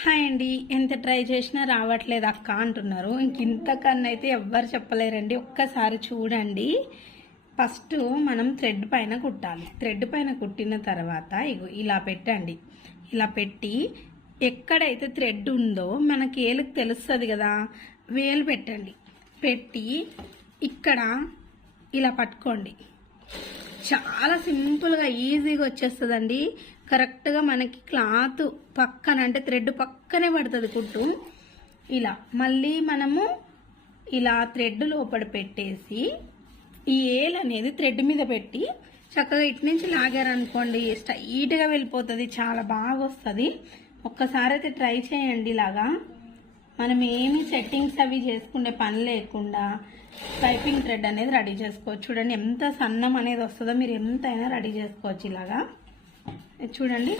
Hi అండి. ఎంత try చేసినా రావట్లేదు అక్క అంటున్నారు. ఇంతకన్నా అయితే ఎవ్వరు చెప్పలేరండి. ఒక్కసారి చూడండి. ఫస్ట్ మనం థ్రెడ్ పైన కుట్టాలి. థ్రెడ్ పైన కుట్టిన తర్వాత ఇగో ఇలా పెట్టండి. ఇలా పెట్టి ఎక్కడైతే థ్రెడ్ ఉందో మనకి ఏలుకు తెలుస్తుంది కదా, వేలు పెట్టండి. పెట్టి ఇక్కడ ఇలా పట్టుకోండి. చాలా సింపుల్గా ఈజీగా వచ్చేస్తుందండి. కరెక్ట్గా మనకి క్లాత్ పక్కన అంటే థ్రెడ్ పక్కనే పడుతుంది కుట్టు. ఇలా మళ్ళీ మనము ఇలా థ్రెడ్ లోపల పెట్టేసి ఈ ఏల్ అనేది థ్రెడ్ మీద పెట్టి చక్కగా ఇటు నుంచి లాగారనుకోండి, స్ట్రైట్గా వెళ్ళిపోతుంది. చాలా బాగా వస్తుంది. ఒక్కసారి అయితే ట్రై చేయండి. ఇలాగా మనం ఏమి సెట్టింగ్స్ అవి చేసుకునే పని లేకుండా పైపింగ్ థ్రెడ్ అనేది రెడీ చేసుకోవచ్చు. చూడండి ఎంత సన్నం అనేది వస్తుందో, మీరు ఎంతైనా రెడీ చేసుకోవచ్చు. ఇలాగా చూడండి.